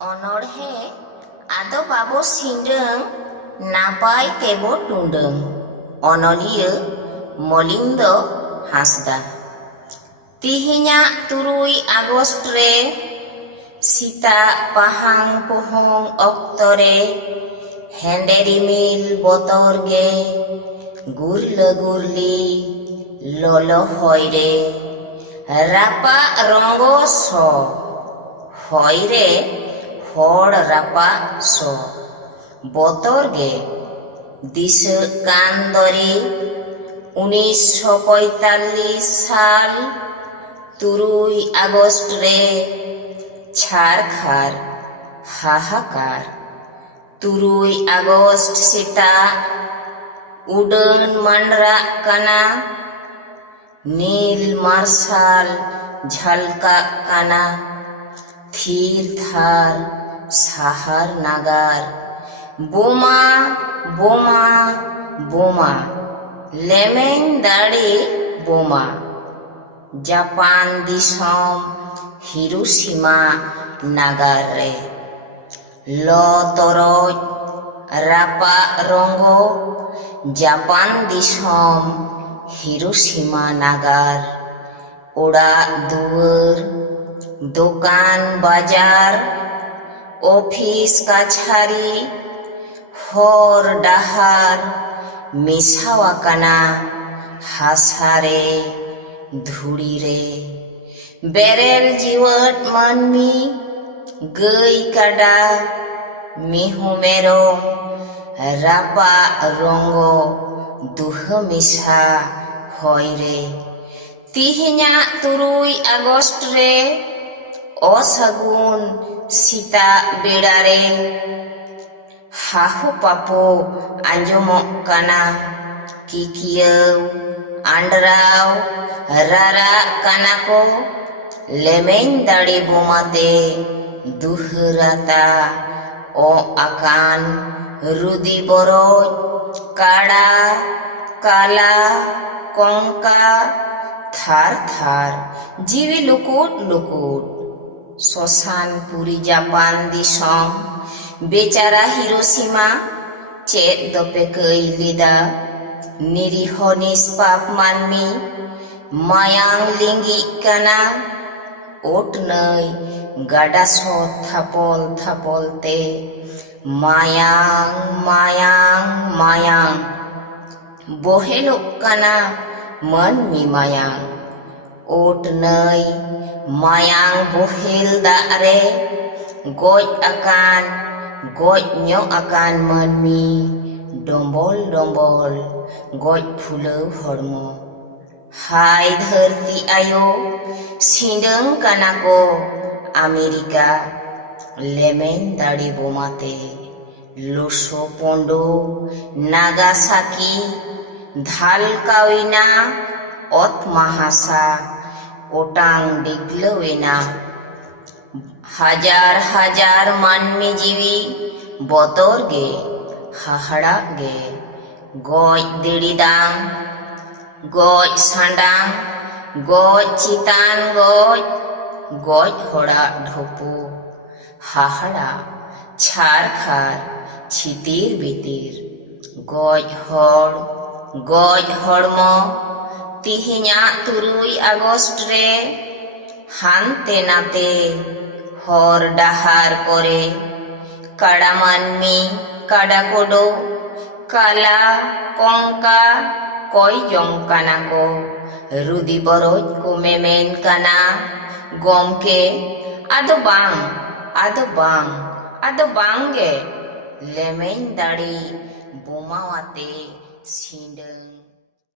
Onorhe ado babo sindeng napai tebo tundeng Onolia Molindo Hasda Tihinya 3 Agust re Sita pahang pohong oktore Henderi mil botor ge Gurla gurli lolo hoire Rapa rongo so hoire hor rapa so botor ge disa kan dori 1945 সাল 3 August রে ছারখার হাহাকার 3 August sita udan mandra kana নীল martial ঝলকা কানা থির থার সাহার নাগার বোমা বোমা বোমা লেমেন দাড়ি বোমা জাপান দিশম হিরোশিমা নাগার রে ল তরজ রাপা রঙ্গ জাপান দিশম হিরোশিমা নাগার ওড়া দুয়ার দোকান বাজার অফিস কাছারি হর ডাহার মিশাওয়া কানা হাসারে ধুড়িরে বেরেল জিওট মানমি গই কাডা মিহু মেরম রাপা রঙ্গ দুহ মিশা হয়রে তিহিnya 3 আগস্ট রে অসাগুন সীতা বেড়ারে হাহু পাপো আঞ্জমক কানা কিকিয়াও আন্ডরাও রারা কানাকো লেমেন দাড়ি বোমাতে দুহরাতা ও আকান রুদি বরজ কাড়া কালা কঙ্কা থার থার জিবি লুকুট লুকুট শ্মশানপুরি জাপান দিশম বেচারা হিরোশিমা চেদ দপে কই লিদা নিরীহ নিষ্পাপ মানমি মায়াং লিঙ্গি কানা ওট নই গাডা সৎ থাপল থাপলতে মায়াং মায়াং মায়াং বহেলুক কানা মানমি মায়াং ওট নই মায়াং বহেল দারে গজ আকান গজ nyok akan মানমি ডম্বল ডম্বল গজ ফুলেও হরমো হাই ধরতি আয়ো সিন্দং কানাকো আমেরিকা লেমেন দাড়ি বোমাতে লোসো পন্ডো নাগাসাকি ধালকাউইনা অত মাহাসা ওটাং ডিগলওয়েনা হাজার হাজার মানমি জীবী বতর গে হাহাড়া গে গজ দিড়িদাং গজ সান্ডাং গজ চিতান গজ গজ হড়া ঢোপো হাহাড়া ছারখার ছিতির বিতির গজ হড়ম তিহিnya 3 আগস্ট রে হানতে নাতে হর ডাহার করে কাড়া মানমি কাডা কোডো কালা কঙ্কা কয় জং কানাকো রুদি বরজ কো মেমেন কানা গমকে আদো বাং গে লেমেন দাড়ি বোমাওয়াতে সিন্ডং